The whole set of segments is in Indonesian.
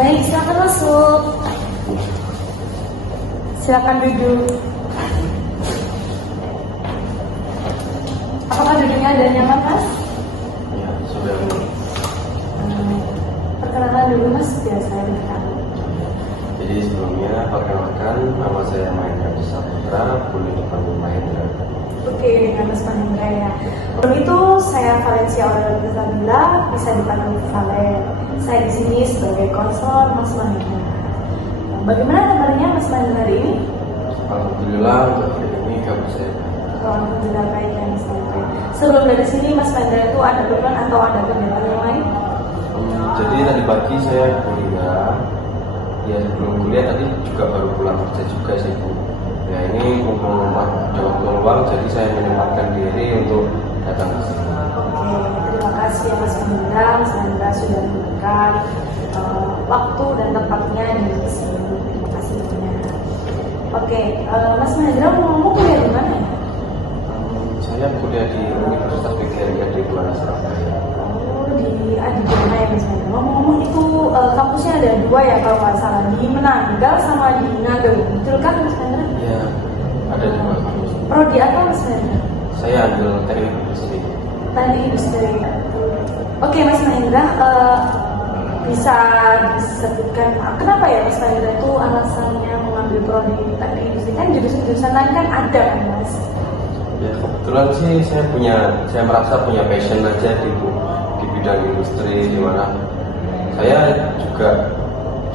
Baik, silakan masuk. Silakan duduk. Apakah duduknya ada nyaman, Mas? Ya, sudah. Perkenalkan dulu, Mas, biar saya berkenal. Jadi sebelumnya perkenalkan, nama saya Mahendra Saputra, boleh dipanggil Mahendra. Oke, dengan Mas Mahendra ya. Sebelum itu saya Valencia Aurelia, bisa dipanggil Valen. Saya di sini sebagai konselor Mas Mahendra. Bagaimana kabarnya Mas Mahendra hari ini? Alhamdulillah untuk hari ini kabar saya. Alhamdulillah baik ya Mas Mahendra. Sebelum dari sini Mas Mahendra itu ada beban atau ada kegiatan yang lain? Jadi tadi pagi saya kuliah. Ya sebelum kuliah tadi juga baru pulang kerja juga sih Bu. Ya ini mumpung ada waktu luang, jadi saya menyempatkan diri untuk datang ke sini. Oke, terima kasih ya Mas Mahendra. Mas Mahendra sudah memberikan waktu dan tempatnya di sini. Terima kasih banyak. Oke, Mas Mahendra mau kuliah di mana? Saya kuliah di Universitas PGRI di Juara Surabaya. Oh, di Adidana ya Mas Mahendra. Ngomong-ngomong itu kampusnya ada dua ya kalau nggak salah, di Menanggal sama di Ngagel. Betul kan Mas Mahendra? Ya, ada dua kampus. Prodi apa Mas Mahendra? Saya ambil teknik industri. Teknik industri. Oke Mas Mahendra, bisa disebutkan kenapa ya Mas Mahendra itu alasannya mengambil prodi teknik industri? Kan jurusan lain kan ada kan Mas? Ya kebetulan sih saya merasa punya passion aja di bidang industri, di mana saya juga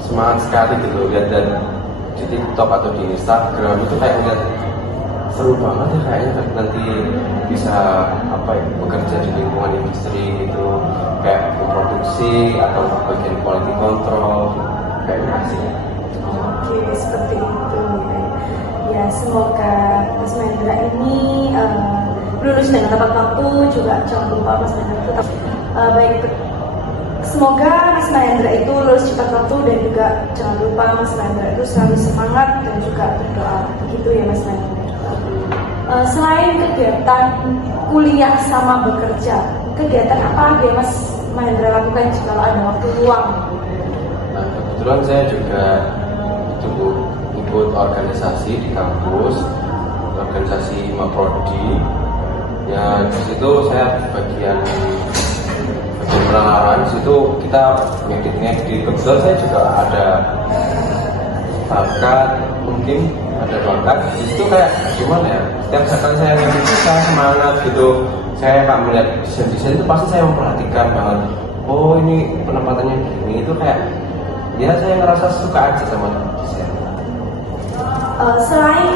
semangat sekali gitu lihat dan di TikTok atau di Instagram itu kayak ngeliat seru banget ya kayaknya nanti bisa bekerja di lingkungan industri gitu, kayak produksi atau bagian quality control kayak asik. Oke, seperti itu. Ya, semoga Mas Mahendra ini lulus dengan tepat waktu, juga jangan lupa Mas Mahendra tetap baik. Semoga Mas Mahendra itu lulus cepat waktu dan juga jangan lupa Mas Mahendra itu selalu semangat dan juga berdoa. Begitu ya Mas Mahendra. Selain kegiatan kuliah sama bekerja, kegiatan apa aja Mas Mahendra lakukan jika ada waktu luang? Nah, kebetulan saya juga ikut organisasi di kampus, organisasi Maprodi. Ya di situ saya bagian pengenalan. Di situ kita ngedit. Kebetulan saya juga ada bakat, mungkin ada bakat. Di situ kayak gimana ya? Setiap kali saya ngedit itu saya semangat gitu. Saya akan melihat desain itu pasti saya memperhatikan banget. Oh ini penempatannya gini, itu kayak ya saya ngerasa suka aja sama desain. Selain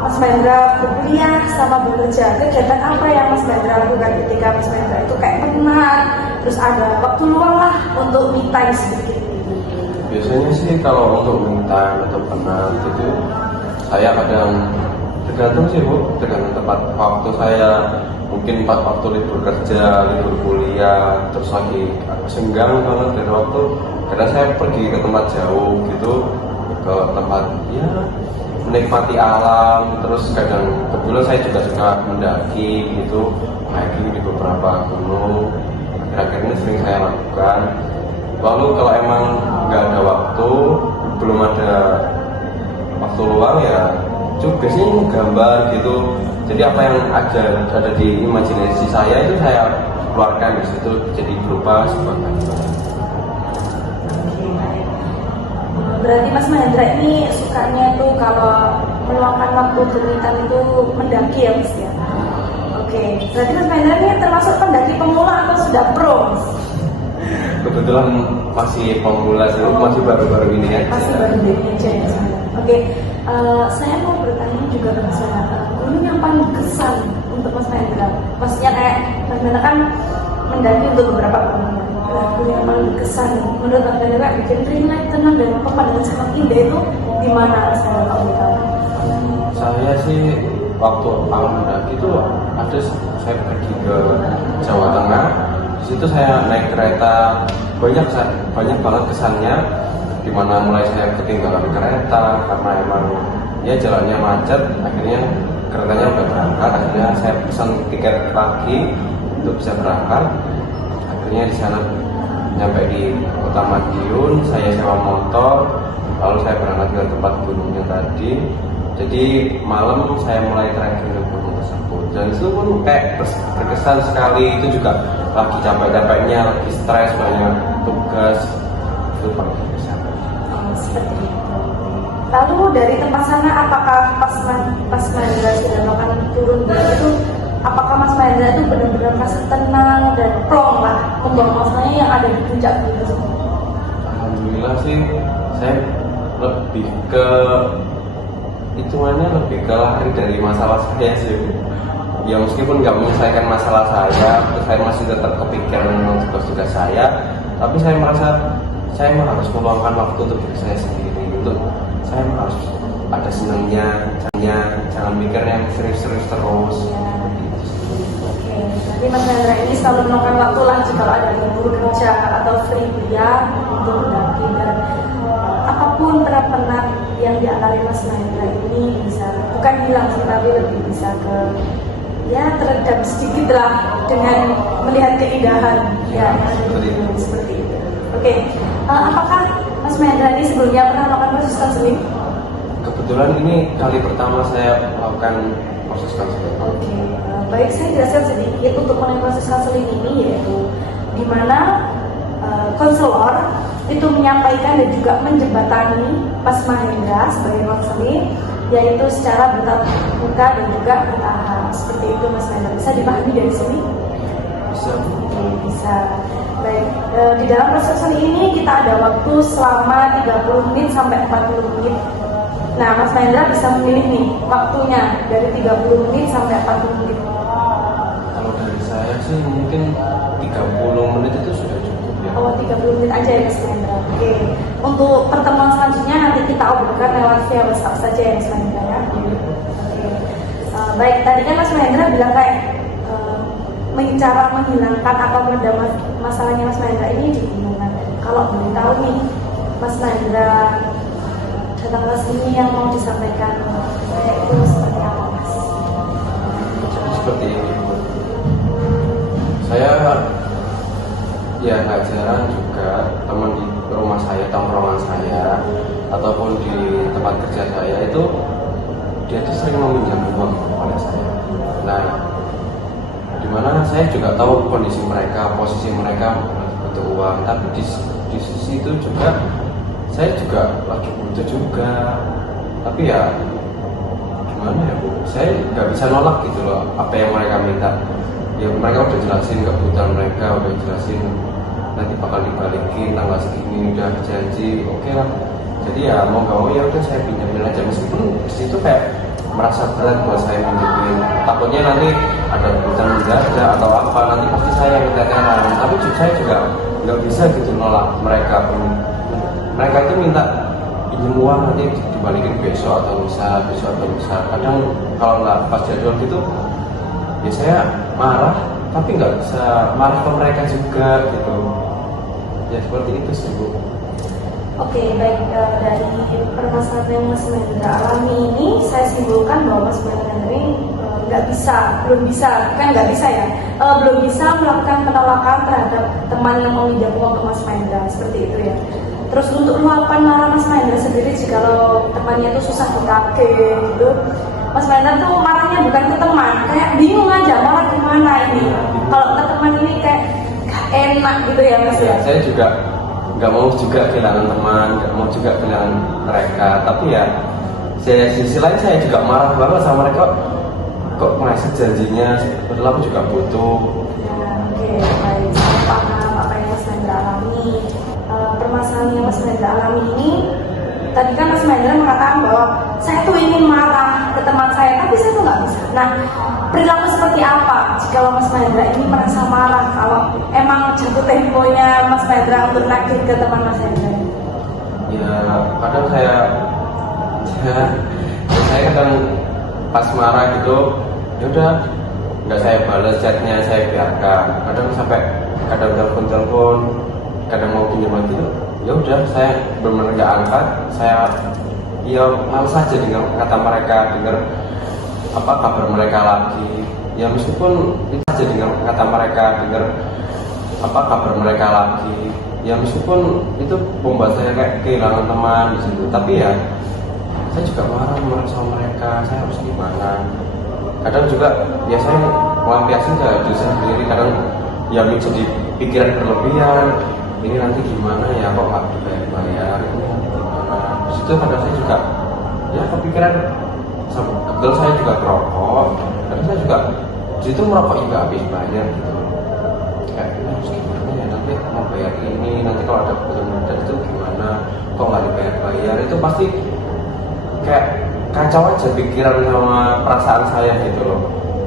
Mas Mahendra berkuliah sama bekerja, kegiatan apa yang Mas Mahendra lakukan ketika Mas Mahendra itu kayak penat, terus ada waktu luang lah untuk me time sedikit? Biasanya sih kalau untuk me time atau penat itu saya kadang tergantung sih Bu, tergantung tempat waktu saya. Mungkin waktu libur kerja, libur kuliah, terus lagi senggang banget dari waktu, kadang saya pergi ke tempat jauh gitu, ke tempat ya menikmati alam. Terus kadang kebetulan saya juga suka mendaki gitu, hiking di beberapa gunung. Akhir-akhir ini sering saya lakukan. Lalu kalau emang nggak ada waktu, belum ada waktu luang ya biasanya gambar gitu. Jadi apa yang ada di imajinasi saya itu saya keluarkan di situ, jadi berupa sebuah gambar. Berarti Mas Mahendra ini sukanya tuh kalau meluangkan waktu berminat itu mendaki ya Mas ya? Oke, berarti Mas Mahendra ini termasuk pendaki pemula atau sudah pro Mas? Kebetulan masih pemula sih, masih baru-baru ini ya. Masih baru ini aja ya Mas. Oke, saya mau bertanya juga ke Mas Mahendra, gunung yang paling kesan untuk Mas Mahendra? Maksudnya kayak Mas Mahendra kan mendaki untuk beberapa gunung. Gunung yang paling kesan menurut Mas Mahendra bikin relax, tenang dan pemandangan sangat indah itu di mana Mas Mahendra kalau tahu? Saya sih waktu awal mendaki itu ada saya pergi ke Jawa Tengah. Di situ saya naik kereta, banyak banget kesannya, dimana mulai saya ketinggalan kereta karena emang ya jalannya macet. Akhirnya keretanya udah berangkat, akhirnya saya pesan tiket lagi untuk bisa berangkat. Akhirnya di sana nyampe di kota Madiun, saya sewa motor, lalu saya berangkat ke tempat gunungnya tadi. Jadi malam saya mulai trekking ke gunung tersebut, dan itu pun kayak berkesan sekali. Itu juga lagi capek-capeknya, lagi stres, banyak tugas, itu paling berkesan. Seperti itu. Lalu dari tempat sana, apakah pas Mas Mahendra sudah melakukan turun itu, apakah Mas Mahendra itu benar-benar merasa tenang dan plong lah membawa masalahnya yang ada di puncak itu? Alhamdulillah sih, saya lebih ke hitungannya lebih ke lari dari masalah saya sih. Ya meskipun nggak menyelesaikan masalah saya masih tetap kepikiran dengan tugas-tugas saya, tapi saya merasa saya harus meluangkan waktu untuk diri saya sendiri. Untuk saya harus ada senangnya, jangan mikir yang serius-serius terus. Oke, jadi Mas Mahendra ini selalu meluangkan waktu lah jika ada libur kerja atau free kuliah untuk mendaki, dan apapun penat-penat yang dialami Mas Mahendra ini bisa bukan hilang sih, tapi lebih bisa ke teredam sedikit lah dengan melihat keindahan seperti itu. Oke, apakah Mas Mahendra ini sebelumnya pernah melakukan proses konseling? Kebetulan ini kali pertama saya melakukan proses konseling. Oke, baik, saya jelaskan sedikit untuk mengenai proses konseling ini, yaitu di mana konselor itu menyampaikan dan juga menjembatani Mas Mahendra sebagai konseling, yaitu secara bertatap muka dan juga bertahap. Seperti itu Mas Mahendra, bisa dipahami dari sini? Bisa. Baik, di dalam proses ini kita ada waktu selama 30 menit sampai 40 menit. Nah, Mas Mahendra bisa memilih nih waktunya dari 30 menit sampai 40 menit. Kalau dari saya sih mungkin 30 menit itu sudah cukup ya. Oh, 30 menit aja ya Mas Mahendra. Oke. Untuk pertemuan selanjutnya nanti kita obrolkan lewat via WhatsApp saja ya Mas Mahendra ya. Oke. Baik, tadi kan Mas Mahendra bilang kayak cara menghilangkan atau meredam masalahnya Mas Mahendra ini di gunungan. Kalau boleh tahu nih, Mas Mahendra datang ke sini yang mau disampaikan itu seperti apa Mas? Seperti ini, saya ya nggak jarang juga teman di rumah saya, tongkrongan saya, ataupun di tempat kerja saya itu dia tuh sering meminjam uang kepada saya. Nah, dimana saya juga tahu kondisi mereka, posisi mereka butuh uang, tapi di sisi itu juga saya juga lagi butuh juga. Tapi ya gimana ya Bu, saya nggak bisa nolak gitu loh apa yang mereka minta. Ya mereka udah jelasin kebutuhan mereka, udah jelasin nanti bakal dibalikin tanggal segini, udah janji, oke lah. Jadi ya mau gak mau ya udah saya pinjamin aja, meskipun di situ kayak merasa berat buat saya pinjamin. Takutnya nanti ada kebutuhan mendadak atau apa, nanti pasti saya yang minta teran. Tapi saya juga nggak bisa gitu nolak mereka. Mereka itu minta pinjam uang nanti dibalikin besok atau lusa. Kadang kalau nggak pas jadwal gitu, ya saya marah, tapi nggak bisa marah ke mereka juga gitu. Ya seperti itu sih Bu. Oke, baik, dari permasalahan yang Mas Mahendra alami ini, saya simpulkan bahwa Mas Mahendra ini belum bisa melakukan penolakan terhadap teman yang meminjam uang ke Mas Mahendra, seperti itu ya. Terus untuk luapan marah Mas Mahendra sendiri, jika temannya itu susah ditagih gitu, Mas Mahendra tuh marahnya bukan ke teman, kayak bingung aja marah gimana ini. Kalau ke teman ini kayak gak enak gitu ya Mas ya. Saya juga nggak mau juga kehilangan teman, nggak mau juga kehilangan mereka. Tapi ya, sisi lain saya juga marah banget sama mereka. Kok meleset janjinya, padahal aku juga butuh. Oke, baik, saya paham apa yang Mas Mahendra alami. Permasalahan yang Mas Mahendra alami ini, tadi kan Mas Mahendra mengatakan bahwa saya tuh ingin marah ke teman saya, tapi saya tuh nggak bisa. Nah, perilaku seperti apa jika Mas Mahendra ini merasa marah kalau emang jatuh temponya Mas Mahendra untuk nagih ke teman Mas Mahendra? Ya, kadang saya kadang pas marah gitu, ya udah nggak saya balas chatnya, saya biarkan. Kadang sampai telepon, kadang mau pinjam lagi tuh, ya udah saya benar-benar nggak angkat. Saya ya malas aja dengar kata mereka, dengar apa kabar mereka lagi. Ya meskipun itu aja dengar kata mereka, dengar apa kabar mereka lagi. Ya meskipun itu membuat saya kayak kehilangan teman di situ, tapi ya saya juga marah sama mereka. Saya harus gimana? Kadang juga ya saya melampiaskan ke diri saya sendiri. Kadang ya menjadi pikiran berlebihan. Ini nanti gimana ya, kok nggak dibayar? Ini nanti gimana? Di situ kadang saya juga ya kepikiran. Kebetulan saya juga merokok, dan saya juga di situ merokok juga habis bayar gitu. Kayak ini harus gimana ya, nanti mau bayar ini, nanti kalau ada kebutuhan itu gimana? Kok nggak dibayar? Itu pasti kayak kacau aja pikiran sama perasaan saya gitu loh.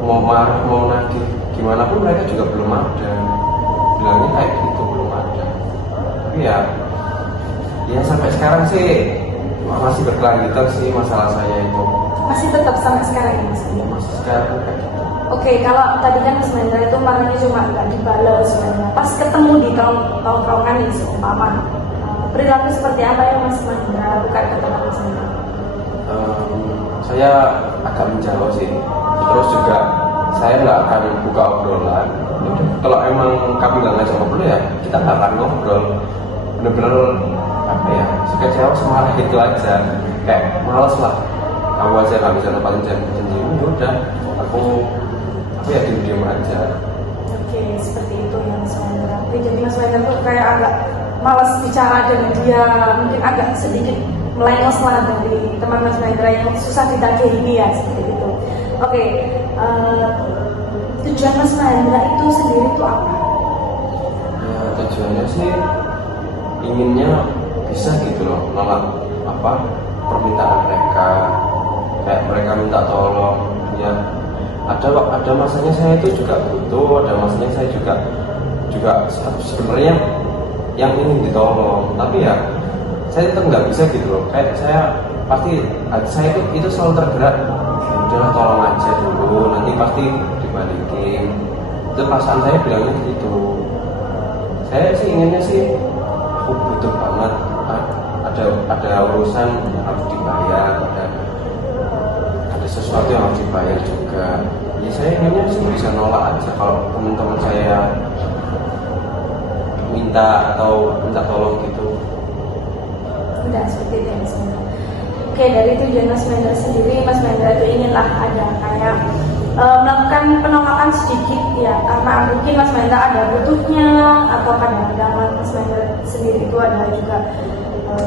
Mau marah, mau nagih, gimana pun mereka juga belum ada. Bilangnya kayak gitu, belum ada. Tapi ya sampai sekarang sih masih berkelanjutan sih masalah saya itu. Masih tetap sampai sekarang ya Mas? Masih sekarang kayak gitu. Oke, kalau tadi kan Mas Mahendra itu marahnya cuma nggak dibalas sebenarnya. Pas ketemu di tongkrongan ini seumpama, perilaku seperti apa yang Mas Mahendra lakukan ke teman Mas Mahendra? Saya agak menjauh sih. Terus juga saya nggak akan buka obrolan. Kalau emang kami nggak ngajak ngobrol ya kita nggak akan ngobrol. Bener-bener apa ya, sekejauh semarah itu aja. Kayak males lah. Aku aja nggak bisa nempatin janji. Udah, aku ya diam aja. Oke, seperti itu ya Mas Mahendra. Oke, jadi Mas Mahendra tuh kayak agak malas bicara dengan dia, mungkin agak sedikit melengos lah dari teman Mas Mahendra yang susah ditagih ini ya, seperti itu. Oke, tujuan Mas Mahendra itu sendiri itu apa? Ya tujuannya sih inginnya bisa gitu loh, nolak apa permintaan mereka, kayak mereka minta tolong ya. Ada masanya saya itu juga butuh, ada masanya saya juga sebenarnya yang ingin ditolong, tapi ya saya tetap nggak bisa gitu loh. Kayak saya itu selalu tergerak, udahlah tolong aja dulu, nanti pasti dibalikin. Itu perasaan saya bilangnya gitu. Saya sih inginnya sih aku butuh banget, ada urusan yang harus dibayar, ada sesuatu yang harus dibayar juga. Ya saya inginnya sih bisa nolak aja kalau teman-teman saya minta tolong gitu. Tidak seperti itu Mas Mahendra. Oke, dari tujuan Mas Mahendra sendiri, Mas Mahendra itu inginlah ada kayak melakukan penolakan sedikit ya, karena mungkin Mas Mahendra ada butuhnya, atau kadang-kadang Mas Mahendra sendiri itu ada juga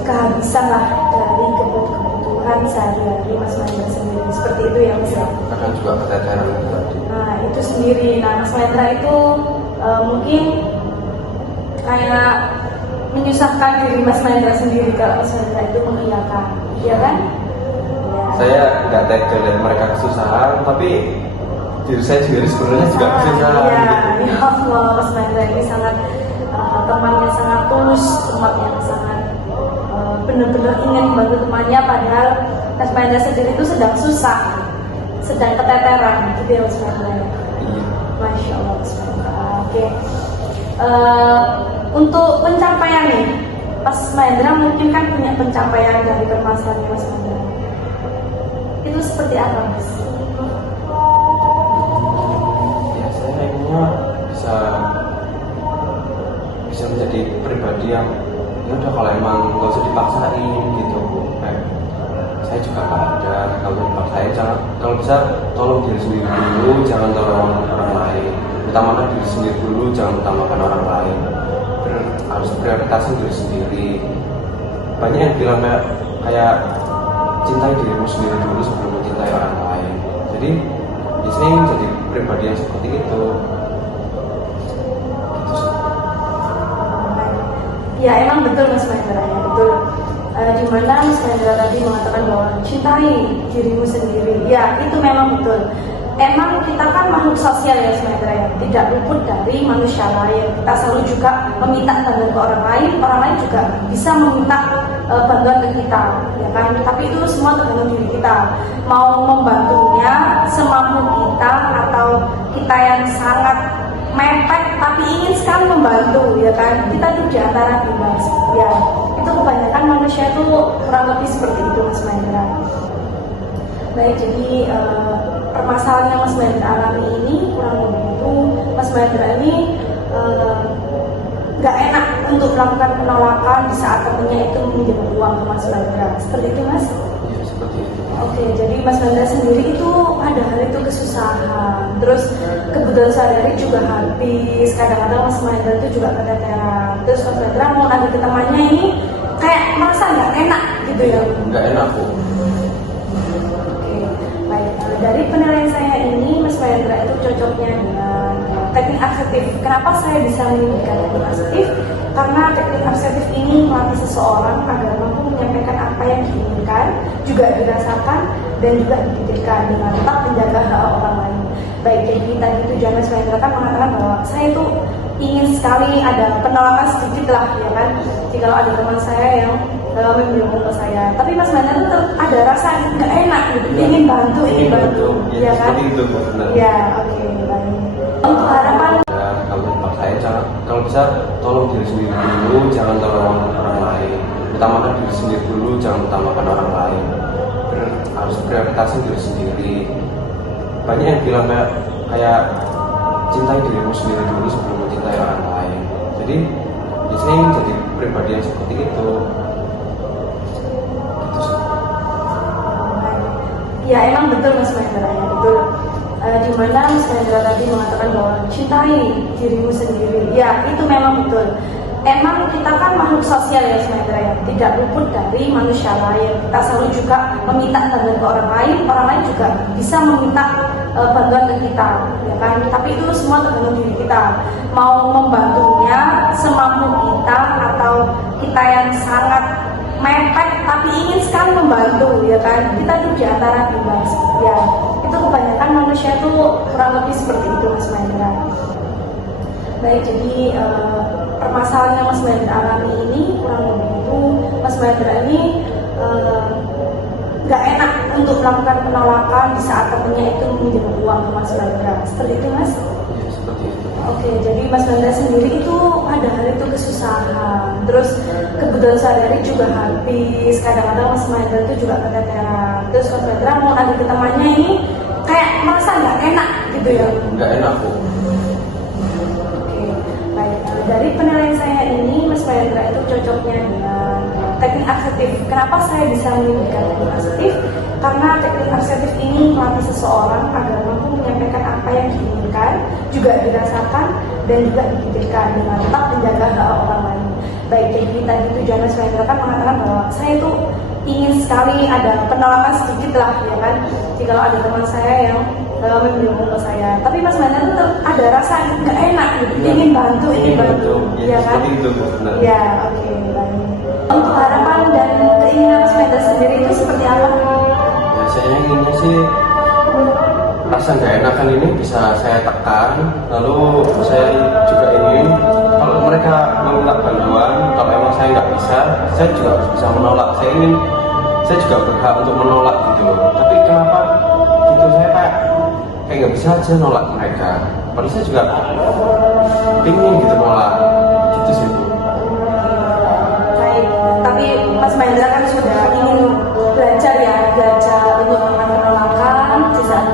kehabisan lah dari kebutuhan sehari-hari Mas Mahendra sendiri, seperti itu ya Mas. Kadang juga keteteran tadi. Nah itu sendiri. Nah Mas Mahendra itu mungkin kayak menyusahkan diri Mas Mahendra sendiri kalau Mas Mahendra itu mengiyakan, ya kan? Ya. Saya nggak tega lihat mereka kesusahan, tapi diri saya sendiri sebenarnya juga kesusahan. Iya, Gitu. ya Allah, Mas Mahendra ini sangat teman yang sangat tulus, teman yang sangat benar-benar ingin membantu temannya, padahal Mas Mahendra sendiri itu sedang susah, sedang keteteran, gitu ya Mas Mahendra. Iya. Masya Allah Mas Mahendra. Oke. Untuk pencapaian nih, Mas Mahendra mungkin kan punya pencapaian dari permasalahan Mas Mahendra. Itu seperti apa Mas? Ya saya inginnya bisa menjadi pribadi yang ya udah, kalau emang nggak usah dipaksain gitu. Saya juga nggak ada, kalau dipaksain kalau bisa tolong diri sendiri dulu, jangan tolong orang lain. Utamakan diri sendiri dulu, jangan utamakan orang lain. Harus prioritasin diri sendiri. Banyak yang bilang kayak cintai dirimu sendiri dulu sebelum mencintai orang lain. Jadi saya ingin jadi pribadi yang seperti itu. Gitu sih. Ya emang betul Mas Mahendra, ya betul. Dimana Mas Mahendra tadi mengatakan bahwa cintai dirimu sendiri. Ya itu memang betul. Emang kita kan makhluk sosial ya Mas Mahendra, ya, tidak luput dari manusia lain. Kita selalu juga meminta bantuan ke orang lain juga bisa meminta bantuan ke kita, ya kan? Tapi itu semua tergantung diri kita. Mau membantunya semampu kita, atau kita yang sangat mepet tapi ingin sekali membantu, ya kan? Kita itu di antara bebas. Ya, itu kebanyakan manusia itu kurang lebih seperti itu Mas Mahendra. Baik, jadi permasalahan yang Mas Mahendra alami ini kurang lebih itu Mas Mahendra ini nggak enak untuk melakukan penolakan di saat temennya itu meminjam uang ke Mas Mandra. Seperti itu, Mas? Iya, seperti itu. Oke, jadi Mas Mandra sendiri itu ada hal itu kesusahan, terus kebutuhan sehari-hari juga habis. Kadang-kadang Mas Mandra itu juga keteteran. Terus Mas Mandra mau nagih ke temannya ini kayak merasa nggak enak gitu ya? Nggak enak, Bu. Oke, baik. Dari penilaian saya ini, Mas Mandra itu cocoknya dengan teknik asertif. Kenapa saya bisa memilihkan teknik asertif? Karena teknik asertif ini melatih seseorang agar mampu menyampaikan apa yang diinginkan, juga dirasakan, dan juga dipikirkan dengan tetap menjaga hak orang lain. Baik, jadi tadi tujuan Mas Mandra kan mengatakan bahwa saya itu ingin sekali ada penolakan sedikit lah, ya kan? Jika ada teman saya yang memberi ke saya, tapi Mas Mandra itu ada rasa nggak enak gitu, ingin bantu, ya kan? Seperti itu, benar. Ya, oke, baik. Untuk harapan, Kalau saya kalau bisa tolong diri sendiri dulu, jangan tolong orang lain. Utamakan diri sendiri dulu, jangan utamakan orang lain. Harus prioritasin diri sendiri. Banyak yang bilang kayak cintai dirimu sendiri dulu sebelum mencintai orang lain. Jadi saya ingin jadi pribadi yang seperti itu. Gitu sih. ya emang betul Mas Mandra, ya betul. Di mana Mas Mandra tadi mengatakan bahwa cintai dirimu sendiri. Ya, itu memang betul. Emang kita kan makhluk sosial ya Mas Mandra, ya, tidak luput dari manusia lain. Kita selalu juga meminta bantuan ke orang lain juga bisa meminta bantuan ke kita, ya kan? Tapi itu semua tergantung diri kita. Mau membantunya semampu kita atau kita yang sangat mepet tapi ingin sekali membantu, ya kan? Kita itu di antara dua, ya. Itu kebanyakan manusia itu kurang lebih seperti itu Mas Mandra. Baik, jadi permasalahan yang Mas Mandra alami ini kurang lebih itu Mas Mandra ini nggak enak untuk melakukan penolakan di saat temennya itu meminjam uang ke Mas Mandra. Seperti itu, Mas? Ya, seperti itu. Oke, jadi Mas Mandra sendiri itu ada hal itu kesusahan, terus kebutuhan sehari-hari juga habis. Kadang-kadang Mas Mandra itu juga keteteran. Terus Mas Mandra mau nagih ke temannya ini kayak merasa nggak enak gitu ya? Nggak enak, Bu. Oke, baik. Dari penilaian saya ini, Mas Mandra itu cocoknya dengan teknik asertif. Kenapa saya bisa memilihkan teknik asertif? Karena teknik asertif ini melatih seseorang agar mampu menyampaikan apa yang diinginkan, juga dirasakan, dan juga dipikirkan dengan tetap menjaga hak orang lain. Baik, jadi tadi tujuan Mas Mandra kan mengatakan bahwa saya itu ingin sekali ada penolakan sedikit lah, ya kan? Jika ada teman saya yang memberi ke saya, tapi Mas Mandra itu ada rasa nggak enak gitu, ingin bantu, ya kan? seperti itu, benar. Ya, oke, baik. Untuk harapan dan keinginan Mas Mandra sendiri itu seperti apa? Ya, saya inginnya sih rasa nggak enakan ini bisa saya tekan. Lalu saya juga ingin kalau mereka meminta bantuan, kalau emang saya nggak bisa, saya juga harus bisa menolak. Saya juga berhak untuk menolak gitu loh. Tapi kenapa gitu, saya kayak nggak bisa aja nolak mereka. Padahal saya juga ingin gitu nolak. Gitu sih, Bu. Baik, tapi Mas Mandra kan sudah ingin belajar untuk melakukan penolakan di saat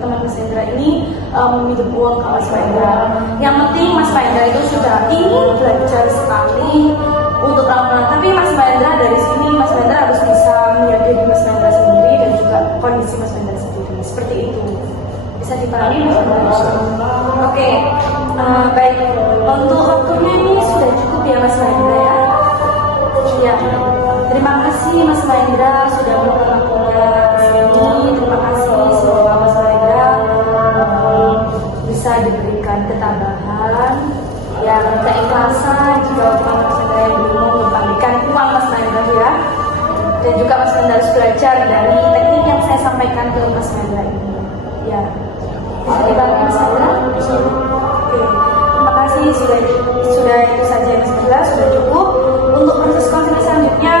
teman Mas Mandra ini meminjam uang ke Mas Mandra. Yang penting Mas Mandra itu sudah ingin belajar sekali untuk melakukan. Tapi Mas Mandra dari sini Mas Mandra harus bisa menjaga diri Mas Mandra sendiri dan juga kondisi Mas Mandra sendiri. Seperti itu. Bisa dipahami Mas Mandra? Oke, baik. Untuk waktunya ini sudah cukup ya Mas Mandra ya. Ya, terima kasih Mas Mandra sudah meluangkan waktunya di sini. Terima kasih, semoga Mas Mandra bisa diberikan ketabahan yang keikhlasan jika teman Mas Mandra yang belum mengembalikan uang Mas Mandra ya. Dan juga Mas Mandra harus belajar dari teknik yang saya sampaikan ke Mas Mandra ini. Ya, bisa dipahami Mas Mandra? Bisa. Oke, terima kasih sudah itu saja Mas Mandra, sudah cukup. Untuk proses konseling selanjutnya